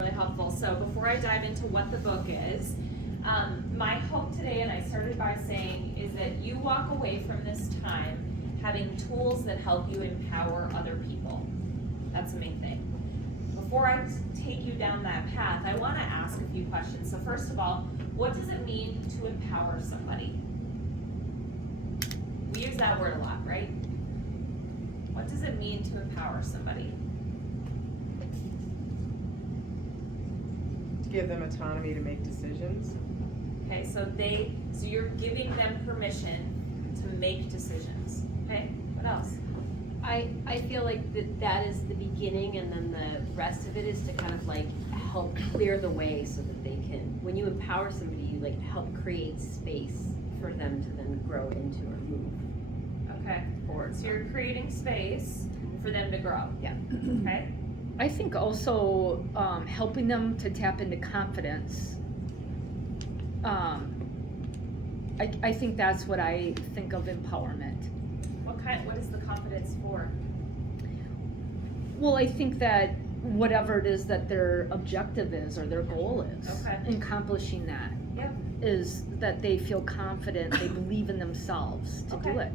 Really helpful. So before I dive into what the book is, my hope today, and I started by saying, is that you walk away from this time having tools that help you empower other people. That's the main thing. Before I take you down that path, I want to ask a few questions. So first of all, what does it mean to empower somebody? We use that word a lot, right? What does it mean to empower somebody? To give them autonomy to make decisions. Okay, so you're giving them permission to make decisions. Okay, what else? I feel like that is the beginning, and then the rest of it is to kind of like help clear the way so that they can, when you empower somebody, you like help create space for them to then grow into or move Okay, forward. so you're creating space for them to grow. Yeah. Okay, I think also helping them to tap into confidence. I think that's what I think of empowerment. what is the confidence for? Well, I think that whatever it is that their objective is or their goal is, Okay. in accomplishing that, Yep. is that they feel confident, they believe in themselves to do Okay. it.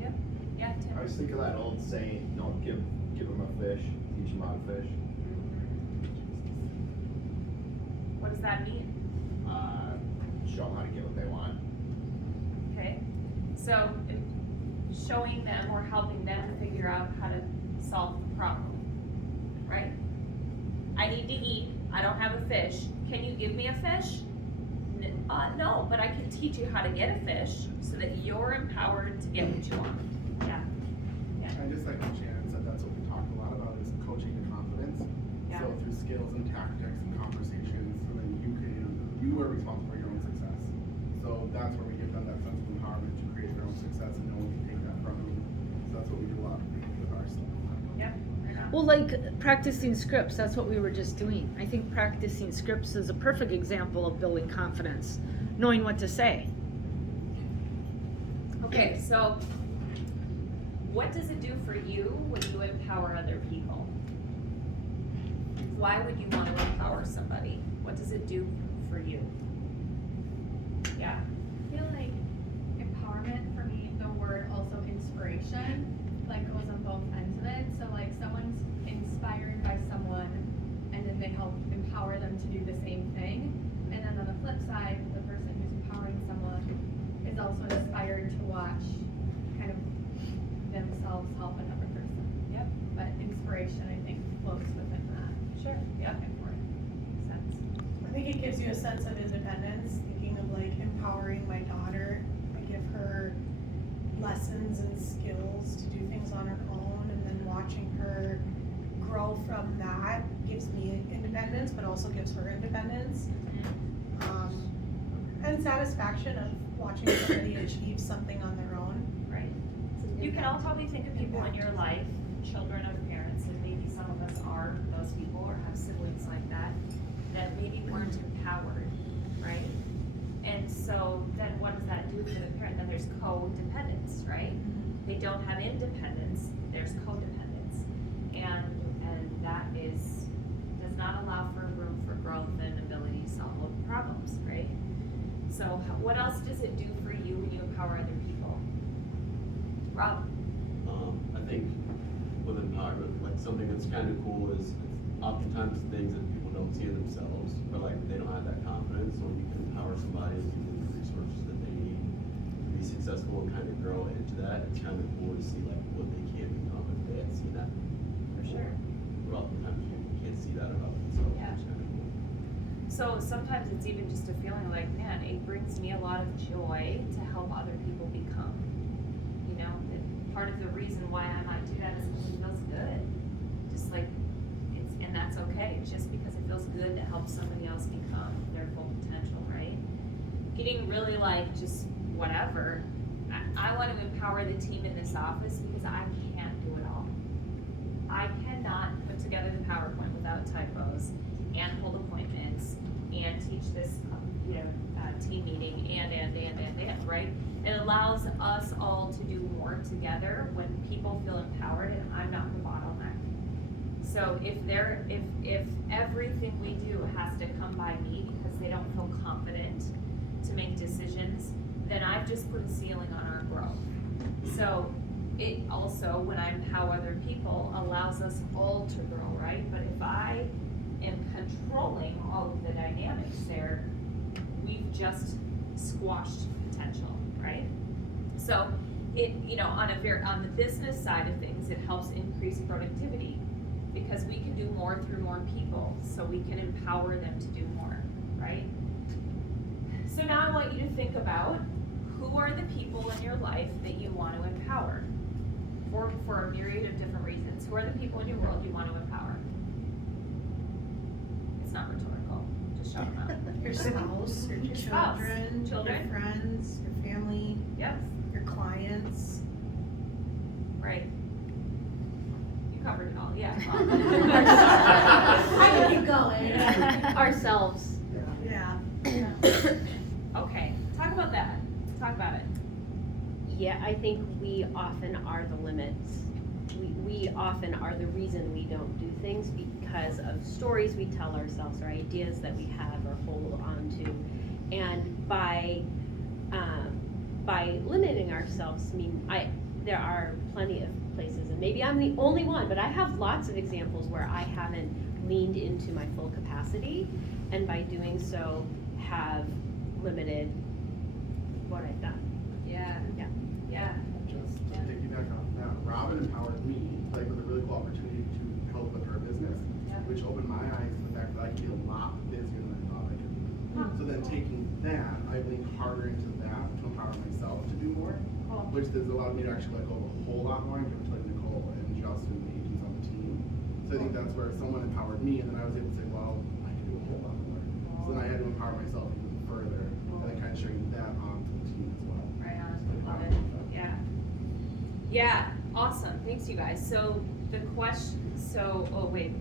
Yep. Yeah, Tim. I was thinking of that old saying, don't give them a fish, teach them how to fish. What does that mean? Show them how to get what they want. Okay, so showing them or helping them to figure out how to solve the problem, right? I need to eat, I don't have a fish, can you give me a fish? No, but I can teach you how to get a fish so that you're empowered to get what you want. Yeah, I just like what Shannon said, that's what we talk a lot about, is coaching the confidence. Yeah. So through skills and tactics and conversations, so then you are responsible for your own success. So that's where we give them that sense of empowerment to create their own success, and no one can take that from them. So that's what we do a lot with our stuff. yep, right on. Well, like practicing scripts, that's what we were just doing. I think practicing scripts is a perfect example of building confidence, knowing what to say. Okay, so what does it do for you when you empower other people? Why would you want to empower somebody? What does it do for you? Yeah, I feel like empowerment for me, the word also inspiration, like goes on both ends of it. So like someone's inspired by someone and then they help empower them to do the same thing. And then on the flip side, the person who's empowering someone is also inspired to watch kind of themselves help another person. Yep. But inspiration, I think, floats within that. sure, yep. Back and forth. Makes sense. I think it gives you a sense of independence, thinking of like empowering my daughter. I give her lessons and skills to do things on her own, and then watching her grow from that gives me independence, but also gives her independence. And satisfaction of watching somebody achieve something on their own. Right. You can all probably think of people in your life, children of parents, and maybe some of us are those people or have siblings like that maybe weren't empowered, right? And so then what does that do for the parent? Then there's codependence, right? They don't have independence, there's codependence. And that does not allow for room for growth and ability to solve problems, right? So what else does it do for you when you empower other people? Rob? I think with empowerment, like something that's kind of cool is oftentimes things that people don't see in themselves, or like they don't have that confidence. So when you can empower somebody and give them the resources that they need to be successful and kind of grow into that, it's kind of cool to see like what they can become if they had seen that. For sure. But oftentimes people can't see that about themselves. Yeah. It's kind of cool. So sometimes it's even just a feeling like, man, it brings me a lot of joy to help other people become. You know, part of the reason why I might do that is because it feels good. Just like, and that's okay. It's just because it feels good to help somebody else become their full potential, right? Getting really like just whatever. I want to empower the team in this office because I can't do it all. I cannot put together the PowerPoint without typos and hold appointments and teach this, team meeting and, right? It allows us all to do more together when people feel empowered and I'm not the bottleneck. So if everything we do has to come by me because they don't feel confident to make decisions, then I've just put a ceiling on our growth. So it also, when I empower other people, allows us all to grow, right? But if I am controlling all of the dynamics there, we've just squashed potential, right? So it, on the business side of things, it helps increase productivity because we can do more through more people, so we can empower them to do more, right? So now I want you to think about who are the people in your life that you want to empower for a myriad of different reasons. Who are the people in your world you want to empower? It's not rhetorical, just shout them out. Your spouse, your Your spouse, children, children. your friends, your family, Yes, your clients. right. You covered it all, yeah. I can keep going. Ourselves. Yeah. Okay, talk about that. Talk about it. Yeah, I think we often are the limits. We often are the reason we don't do things because of stories we tell ourselves or ideas that we have or hold on to. And by limiting ourselves, there are plenty of places, and maybe I'm the only one, but I have lots of examples where I haven't leaned into my full capacity, and by doing so have limited what I've done. Yeah. Yeah. Yeah. Just to piggyback off that, Robin empowered me, like with a really cool opportunity to help with her business, Yeah. which opened my eyes to the fact that I could be a lot busier than I thought I could be. So then taking that, I leaned harder into that to empower myself to do more, Cool. which has allowed me to actually let go of a whole lot more and give it to like Nicole and Justin, the agents on the team. So I think that's where someone empowered me, and then I was able to say, well, I can do a whole lot more. So then I had to empower myself even further, and then kind of sharing that onto the team as well. Right on. Love it. Yeah. Yeah. Awesome. Thanks, you guys. So the question. Oh wait.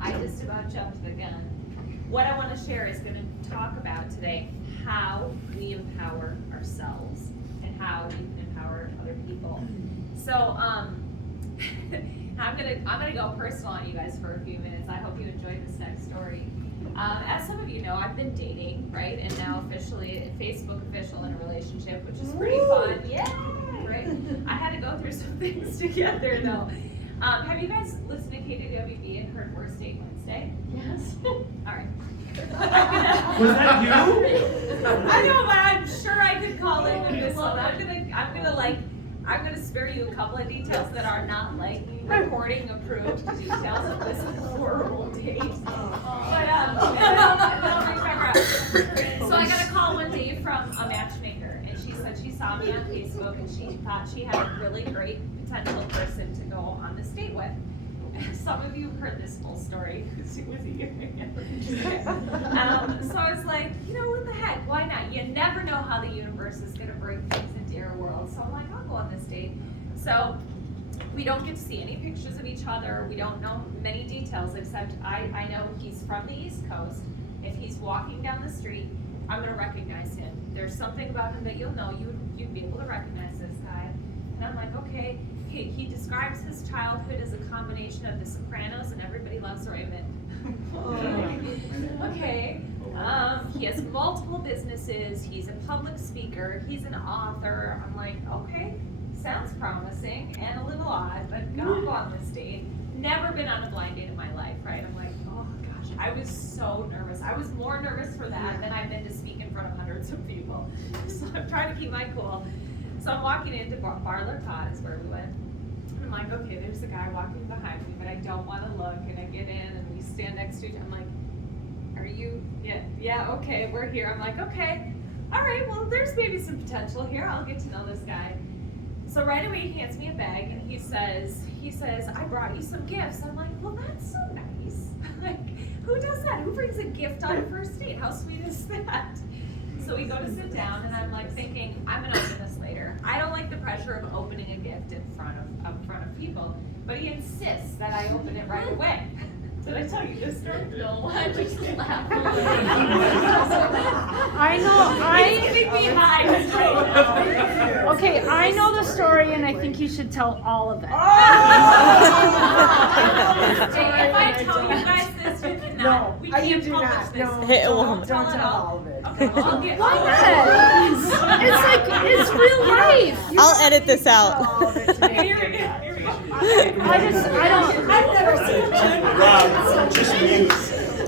I just about jumped the gun. What I want to share is going to talk about today how we empower ourselves and how we can empower other people. So I'm gonna go personal on you guys for a few minutes. I hope you enjoy this next story. As some of you know, I've been dating, right? And now officially, Facebook official in a relationship, which is pretty fun. Yeah, right? I had to go through some things to get there though. Have you guys listened to KWWB and heard Worst Date Wednesday? Yes. All right. Was that you? I know, but I'm sure I could call in with this one. I'm gonna spare you a couple of details that are not like recording approved details of this horrible date. But I'll remember. So I got a call one day from a matchmaker, and she said she saw me on Facebook and she thought she had a really great potential person to go on this date with. Some of you heard this full story because it was hearing it. So I was like, what the heck? Why not? You never know how the universe is going to bring things into your world. So I'm like, I'll go on this date. So we don't get to see any pictures of each other. We don't know many details except I know he's from the East Coast. If he's walking down the street, I'm going to recognize him. There's something about him that you'll know. You'd be able to recognize this guy. And I'm like, okay. He describes his childhood as a combination of The Sopranos and Everybody Loves Raymond. Okay. He has multiple businesses. He's a public speaker. He's an author. I'm like, okay, sounds promising and a little odd, but go on this date. Never been on a blind date in my life, right? I'm like, oh gosh, I was so nervous. I was more nervous for that than I've been to speak in front of hundreds of people. So I'm trying to keep my cool. So I'm walking into Bar La Cod is where we went. I'm like, okay, there's a guy walking behind me, but I don't want to look. And I get in and we stand next to each other. I'm like, are you, yeah, okay, we're here. I'm like, okay, all right, well, there's maybe some potential here. I'll get to know this guy. So right away he hands me a bag and he says, I brought you some gifts. I'm like, well, that's so nice. Like, who does that? Who brings a gift on a first date? How sweet is that? So we go to sit down and I'm like thinking, I'm gonna open this later. I don't like the pressure of opening a gift in front of people, but he insists that I open it right away. Did I tell you this story? No, I just laughed. I know, It's giving me hives right now. okay, I know the story and I think you should tell all of it. If I tell you guys this, you cannot, we can't publish this. Hit Don't woman. tell Don't it tell all. all of it. Okay, well, I'll get. Why not? It's like, it's real life. I'll edit this out. Here we go. I don't. I've never seen Rob, just mute.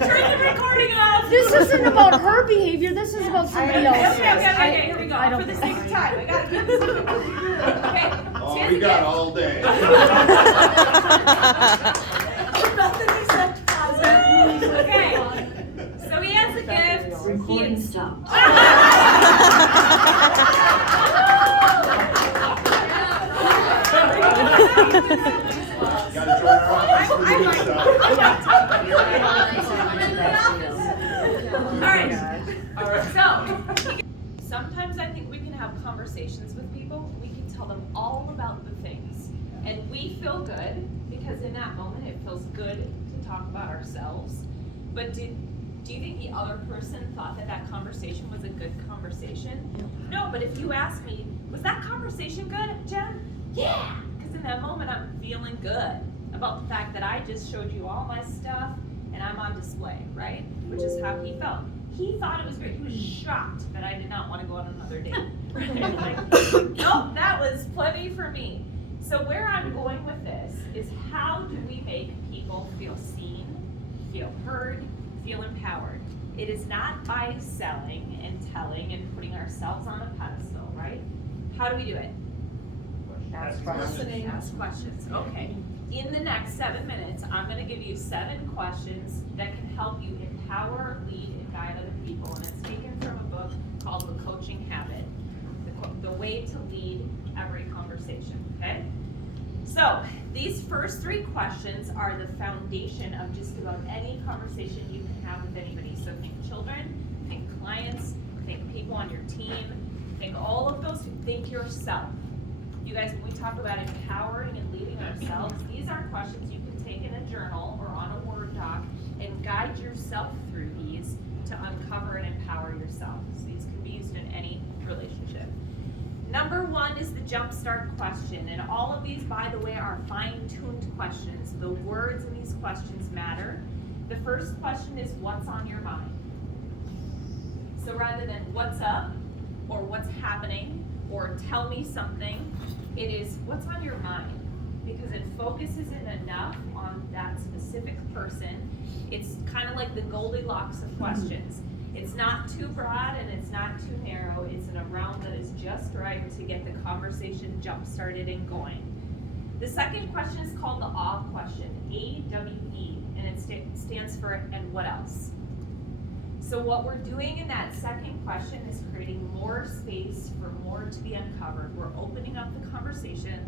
Turn the recording off. This isn't about her behavior, this is about somebody Okay, else's. okay, here we go. I don't For the think sake of time, I gotta keep this moving. Okay, Oh, chance we got again. all day. Nothing except positive. Okay, so he has a gift. Recording stopped. Gotta join our office for the good stuff. Alright, so, sometimes I think we can have conversations with people, we can tell them all about the things, and we feel good, because in that moment, it feels good to talk about ourselves, but do you think the other person thought that that conversation was a good conversation? No, but if you ask me, was that conversation good, Jen? Yeah, because in that moment, I'm feeling good about the fact that I just showed you all my stuff, and I'm on display, right? Which is how he felt. He thought it was great. He was shocked that I did not want to go on another date. Right? Like, nope, that was plenty for me. So where I'm going with this is, how do we make people feel seen, feel heard, feel empowered? It is not by selling and telling and putting ourselves on a pedestal, right? How do we do it? Ask questions. Ask questions. Okay. In the next 7 minutes, I'm going to give you 7 questions that can help you empower, lead, and guide other people. And it's taken from a book called The Coaching Habit, the way to lead every conversation. Okay? So these first 3 questions are the foundation of just about any conversation you can have with anybody. So think children, think clients, think people on your team, think all of those, think yourself. You guys, when we talk about empowering and leading ourselves, these are questions you can take in a journal or on a Word doc and guide yourself through these to uncover and empower yourself. So these can be used in any relationship. Number 1 is the jumpstart question, and all of these, by the way, are fine-tuned questions. The words in these questions matter. The first question is, what's on your mind? So rather than what's up, or what's happening, or tell me something, it is what's on your mind, because it focuses in enough on that specific person. It's kind of like the Goldilocks of questions. It's not too broad and it's not too narrow. It's in a realm that is just right to get the conversation jump started and going. The second question is called the AWE question, AWE, and it stands for and what else? So what we're doing in that second question is creating more space for more to be uncovered. We're opening up the conversation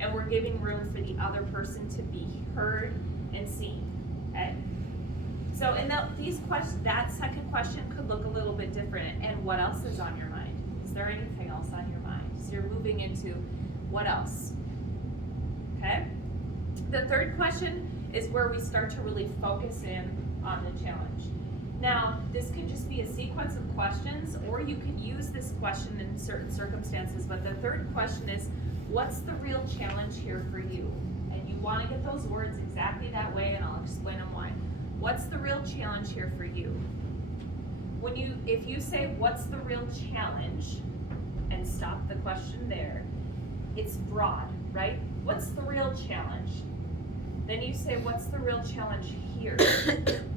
and we're giving room for the other person to be heard and seen, okay? So in these questions, that second question could look a little bit different. And what else is on your mind? Is there anything else on your mind? So you're moving into what else, okay? The third question is where we start to really focus in on the challenge. Now, this can just be a sequence of questions, or you can use this question in certain circumstances, but the third question is, what's the real challenge here for you? And you want to get those words exactly that way, and I'll explain them why. What's the real challenge here for you? If you say, what's the real challenge, and stop the question there, it's broad, right? What's the real challenge? Then you say, what's the real challenge here?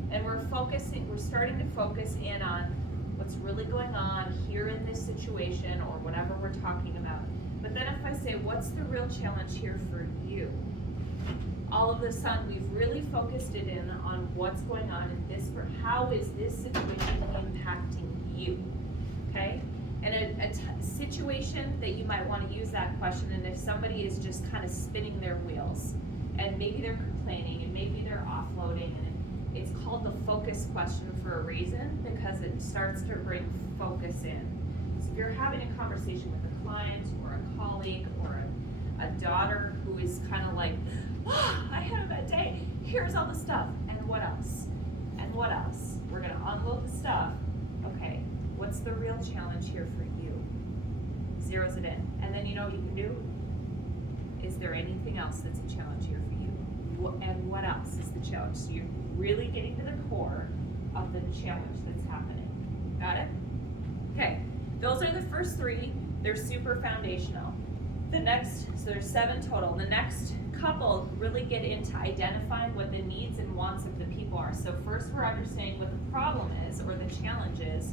And we're starting to focus in on what's really going on here in this situation or whatever we're talking about. But then if I say, what's the real challenge here for you? All of a sudden, we've really focused it in on what's going on in this, for how is this situation impacting you, okay? And a situation that you might want to use that question, and if somebody is just kind of spinning their wheels, and maybe they're complaining, and maybe they're offloading, and it's called the focus question for a reason, because it starts to bring focus in. So if you're having a conversation with a client, or a colleague, or a daughter who is kind of like, oh, I had a bad day, here's all the stuff, and and what else? And what else? We're gonna unload the stuff. Okay, what's the real challenge here for you? Zeroes it in. And then you know what you can do? Is there anything else that's a challenge here for you? And what else is the challenge? So you're really getting to the core of the challenge that's happening. Got it? Okay, those are the first three. They're super foundational. The next, so there's 7 total. The next couple really get into identifying what the needs and wants of the people are. So first we're understanding what the problem is or the challenge is,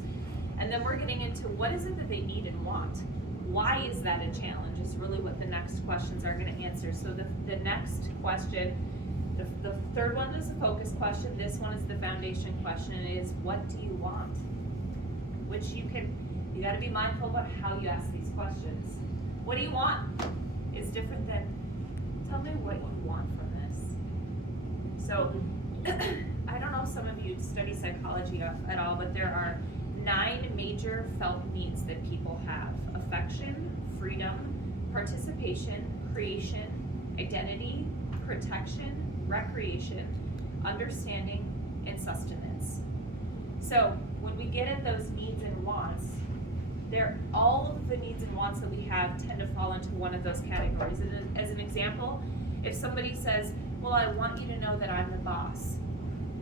and then we're getting into what is it that they need and want. Why is that a challenge is really what the next questions are going to answer. So the next question, the third one is a focus question. This one is the foundation question, is what do you want? Which you got to be mindful about how you ask these questions. What do you want is different than, tell me what you want from this. So, I don't know if some of you study psychology at all, but there are 9 major felt needs that people have: affection, freedom, participation, creation, identity, protection, recreation, understanding, and sustenance. So, when we get at those needs and wants, all of the needs and wants that we have tend to fall into one of those categories. And as an example, if somebody says, well, I want you to know that I'm the boss,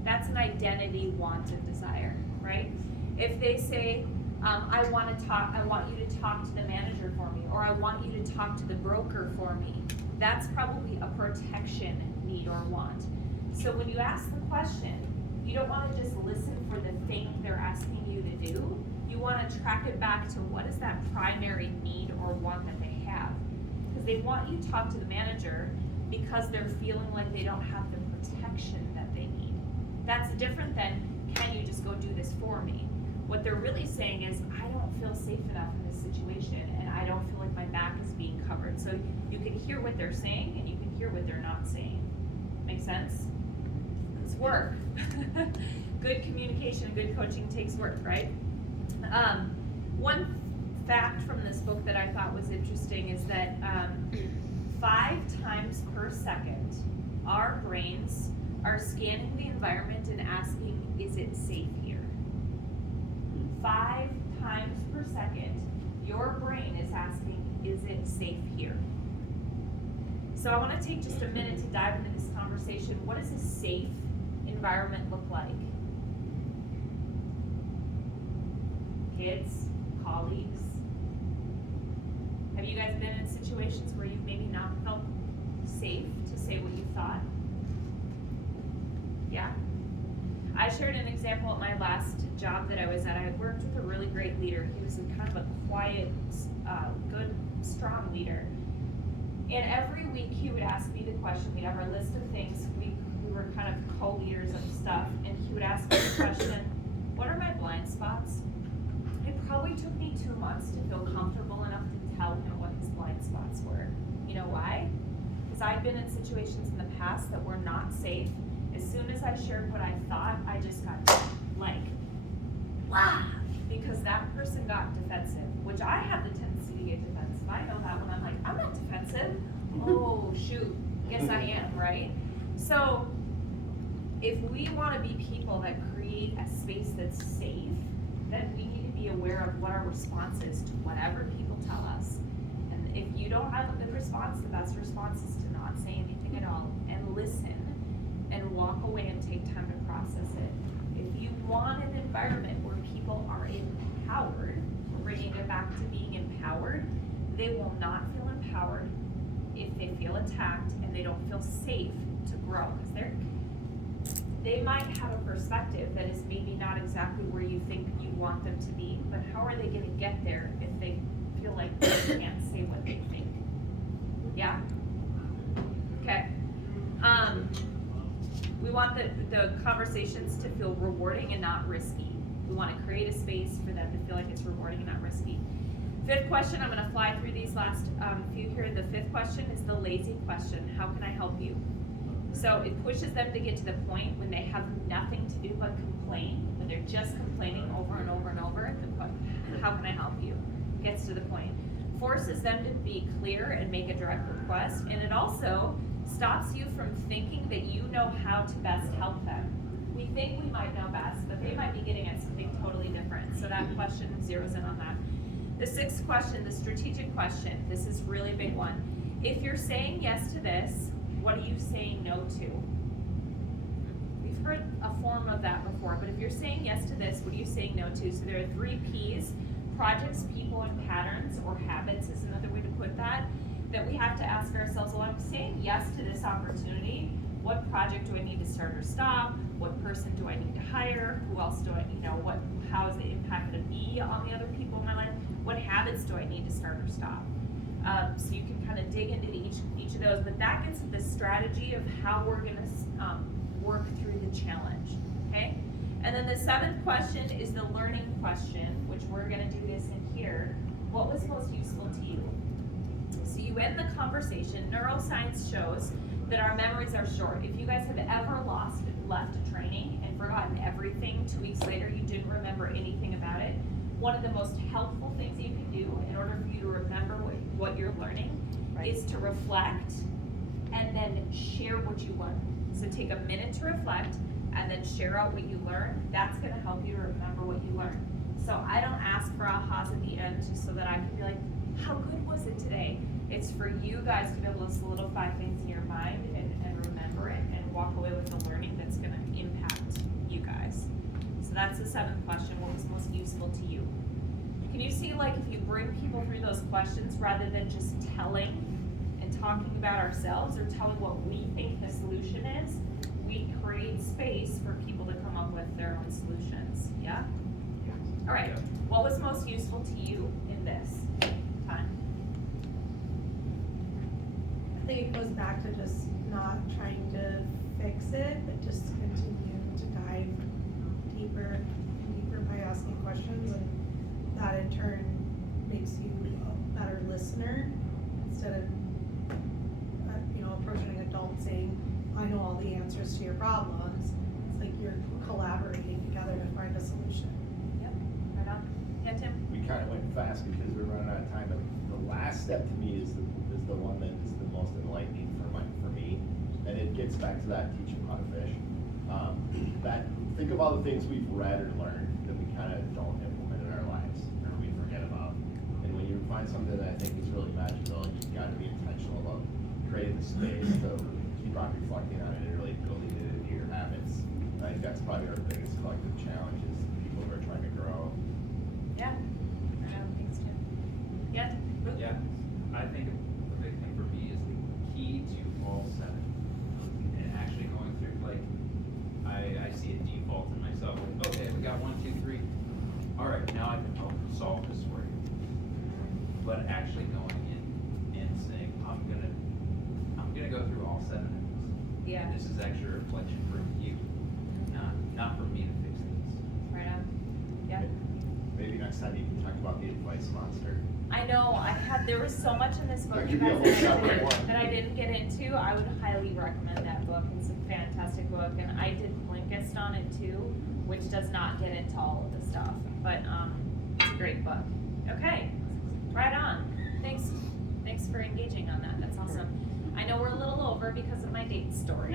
that's an identity, want, and desire, right? If they say, I want you to talk to the manager for me, or I want you to talk to the broker for me, that's probably a protection need or want. So when you ask the question, you don't want to just listen for the thing they're asking you to do. You want to track it back to what is that primary need or want that they have. Because they want you to talk to the manager because they're feeling like they don't have the protection that they need. That's different than, can you just go do this for me? What they're really saying is, I don't feel safe enough in this situation, and I don't feel like my back is being covered. So you can hear what they're saying, and you can hear what they're not saying. Make sense? It's work. Good communication and good coaching takes work, right? One fact from this book that I thought was interesting is that 5 times per second, our brains are scanning the environment and asking, is it safe here? 5 times per second, your brain is asking, is it safe here? So I want to take just a minute to dive into this conversation. What does a safe environment look like? Kids, colleagues. Have you guys been in situations where you've maybe not felt safe to say what you thought? Yeah? I shared an example at my last job that I was at. I worked with a really great leader. He was kind of a quiet, good, strong leader. And every week he would ask me the question. We'd have our list of things. We were kind of co-leaders of stuff. And he would ask me the question, what are my blind spots? It probably took me 2 months to feel comfortable enough to tell him what his blind spots were. You know why? Because I'd been in situations in the past that were not safe. As soon as I shared what I thought, I just got like, wow, because that person got defensive, which I have the tendency to get defensive. I know that when I'm like, I'm not defensive. Oh, shoot, guess I am, right? So if we want to be people that create a space that's safe, then we need to be aware of what our response is to whatever people tell us. And if you don't have a good response, the best response is to not say anything at all and listen and walk away and take time to process it. If you want an environment where people are empowered, bringing it back to being empowered, they will not feel empowered if they feel attacked and they don't feel safe to grow. Because they might have a perspective that is maybe not exactly where you think you want them to be, but how are they going to get there if they feel like they can't say what they think? Yeah? Okay. We want the conversations to feel rewarding and not risky. We want to create a space for them to feel like it's rewarding and not risky. 5th question, I'm going to fly through these last few here. The 5th question is the lazy question. How can I help you? So it pushes them to get to the point when they have nothing to do but complain, when they're just complaining over and over and over. How can I help you? Gets to the point. Forces them to be clear and make a direct request, and it also stops you from thinking that you know how to best help them. think we might know best, but they might be getting at something totally different. So that question zeroes in on that. The sixth question, the strategic question, this is really a big one. If you're saying yes to this, what are you saying no to? We've heard a form of that before, but if you're saying yes to this, what are you saying no to? So there are 3 P's: projects, people, and patterns, or habits is another way to put that we have to ask ourselves, well, I'm saying yes to this opportunity. What project do I need to start or stop? What person do I need to hire? Who else do I, how is it impacted me on the other people in my life? What habits do I need to start or stop? So you can kind of dig into each of those, but that gets at the strategy of how we're gonna work through the challenge, okay? And then the 7th question is the learning question, which we're gonna do this in here. What was most useful to you? So you end the conversation. Neuroscience shows that our memories are short. If you guys have ever left a training and forgotten everything, 2 weeks later you didn't remember anything about it, one of the most helpful things you can do in order for you to remember what you're learning is to reflect and then share what you learned. So take a minute to reflect and then share out what you learned. That's gonna help you to remember what you learned. So I don't ask for ahas at the end just so that I can be like, how good was it today? It's for you guys to be able to solidify things in your mind and remember it and walk away with the learning that's gonna impact you guys. So that's the 7th question. What was most useful to you? Can you see, like, if you bring people through those questions rather than just telling and talking about ourselves or telling what we think the solution is, we create space for people to come up with their own solutions, yeah? All right, what was most useful to you in this time? I think it goes back to just not trying to fix it, but just continue to dive deeper and deeper by asking questions, and that in turn makes you a better listener instead of approaching an adult saying, I know all the answers to your problems. It's like you're collaborating together to find a solution. Yep, right on. Yeah, Tim? We kind of went fast because we're running out of time, but the last step to me is the one that is the most enlightening for me, and it gets back to that teach them how to fish. Think of all the things we've read or learned that we kind of don't implement in our lives or we forget about. And when you find something that I think is really magical, you've got to be intentional about creating the space to keep on reflecting on it and really building it into your habits. I think that's probably our biggest collective challenge is people who are trying to grow. Yeah. Thanks, Tim. Yeah? Luke? Yeah, I think the big thing for me is the key to all 7. And actually going through, like, I see a default in myself, like, okay, we got 1, 2, 3. All right, now I can help solve this for you. But actually going in and saying, I'm gonna go through all 7 of these. Yeah. And this is actually a reflection for you, not for me to fix things. Right on. Yeah. Maybe next time you can talk about the advice monster. I know, there was so much in this book That you could be a guys whole chapter one. that I didn't get into. I would highly recommend that book. It's a fantastic book, and I did Blinkist on it too, which does not get into all of the stuff, but it's a great book. Okay, right on. Thanks for engaging on that. That's awesome. I know we're a little over because of my date story.